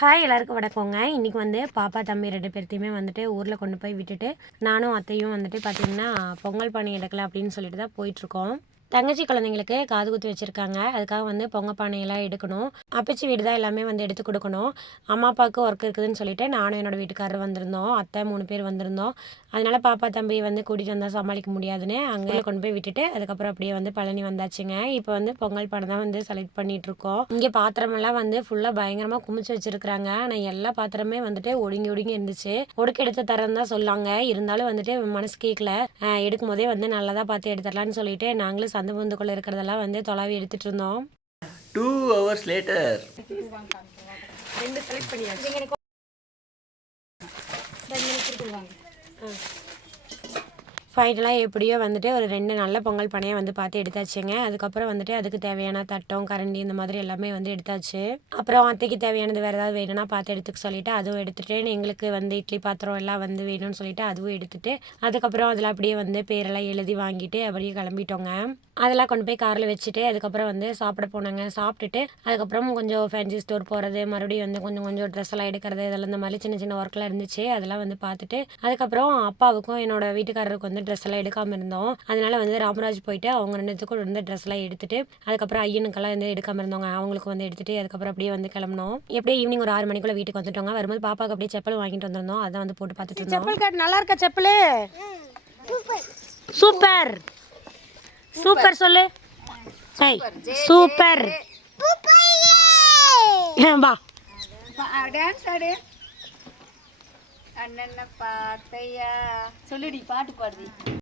Hi எல்லாருக்கும் வணக்கங்க. இன்றைக்கி வந்து பாப்பா தம்பி 2 பேர்த்தையுமே வந்துட்டு ஊரில் கொண்டு போய் விட்டுட்டு நானும் அத்தையும் வந்துட்டு பார்த்திங்கன்னா பொங்கல் பானை எடுக்கலாம் அப்படின்னு சொல்லிட்டு தான் போயிட்டுருக்கோம். தங்கச்சி குழந்தைங்களுக்கு காது குத்து வச்சுருக்காங்க. அதுக்காக வந்து பொங்கல் பானையெல்லாம் எடுக்கணும். அப்பச்சி வீடு தான் எல்லாமே வந்து எடுத்து கொடுக்கணும். அம்மா அப்பாவுக்கு ஒர்க் இருக்குதுன்னு சொல்லிட்டு நானும் என்னோடய வீட்டுக்காரர் வந்திருந்தோம். அத்தை 3 பேர் வந்திருந்தோம். அதனால் பாப்பா தம்பி வந்து கூட்டிகிட்டு வந்தால் சமாளிக்க முடியாதுன்னு அங்கே கொண்டு போய் விட்டுட்டு அதுக்கப்புறம் அப்படியே வந்து பழனி வந்தாச்சுங்க. இப்போ வந்து பொங்கல் பானை தான் வந்து செலக்ட் பண்ணிகிட்ருக்கோம். இங்கே பாத்திரமெல்லாம் வந்து ஃபுல்லாக பயங்கரமாக குமிச்சு வச்சுருக்குறாங்க. ஆனால் எல்லா பாத்திரமே வந்துட்டு ஒடுங்கி ஒடுங்கி இருந்துச்சு. ஒடுக்க எடுத்து தரேன்னு தான் சொல்லாங்க. இருந்தாலும் வந்துட்டு மனசு கேட்கல. எடுக்கும் போதே வந்து நல்லதாக பார்த்து எடுத்துடலான்னு சொல்லிட்டு நாங்களும் சந்து பொந்துக்குள்ளே இருக்கிறதெல்லாம் வந்து தொலாவி எடுத்துகிட்டு இருந்தோம். 2 hours later. 2 செலக்ட் பண்ணியாச்சு. ஃபைனலாக எப்படியோ வந்துட்டு ஒரு 2 நல்ல பொங்கல் பானையை வந்து பார்த்து எடுத்தாச்சுங்க. அதுக்கப்புறம் வந்துட்டு அதுக்கு தேவையான தட்டம் கரண்டி இந்த மாதிரி எல்லாமே வந்து எடுத்தாச்சு. அப்புறம் அத்தைக்கு தேவையானது வேறு ஏதாவது வேணும்னா பார்த்து எடுத்துக்க சொல்லிவிட்டு அதுவும் எடுத்துகிட்டு எங்களுக்கு வந்து இட்லி பாத்திரம் எல்லாம் வந்து வேணும்னு சொல்லிட்டு அதுவும் எடுத்துகிட்டு அதுக்கப்புறம் அதில் அப்படியே வந்து பேரெல்லாம் எழுதி வாங்கிட்டு அப்படியே கிளம்பிட்டோங்க. அதெல்லாம் கொண்டு போய் காரில் வச்சுட்டு அதுக்கப்புறம் வந்து சாப்பிட போனாங்க. சாப்பிட்டுட்டு அதுக்கப்புறம் கொஞ்சம் ஃபேன்சி ஸ்டோர் போகிறது, மறுபடியும் வந்து கொஞ்சம் ட்ரெஸ் எல்லாம் எடுக்கிறது, இதெல்லாம் இந்த மாதிரி சின்ன சின்ன ஒர்க்லாம் இருந்துச்சு. அதெல்லாம் வந்து பார்த்துட்டு அதுக்கப்புறம் அப்பாவுக்கும் என்னோட வீட்டுக்காரருக்கு வந்து ட்ரெஸ் எல்லாம் எடுக்காமல் இருந்தோம். அதனால வந்து ராமராஜ் போயிட்டு அவங்க 2த்துக்கும் வந்து ட்ரெஸ் எல்லாம் எடுத்துட்டு அதுக்கப்புறம் ஐயனுக்கெல்லாம் வந்து எடுக்காமல் இருந்தவங்க அவங்களுக்கு வந்து எடுத்துட்டு அதுக்கப்புறம் அப்படியே வந்து கிளம்பணும். எப்படியே ஈவினிங் ஒரு 6 மணிக்குள்ள வீட்டுக்கு வந்துட்டோங்க. வரும்போது பாப்பாவுக்கு அப்படியே செப்பல் வாங்கிட்டு வந்திருந்தோம். அதான் வந்து போட்டு பார்த்துட்டு இருந்தோம். செப்பல் காட்டு நல்லா இருக்கா செப்பல்? சூப்பர் சூப்பர் சொல்லு. சூப்பர் வா டான்ஸ் ஆடு. அண்ணன பார்த்தையா சொல்லுடி, பாட்டு பாடுதி.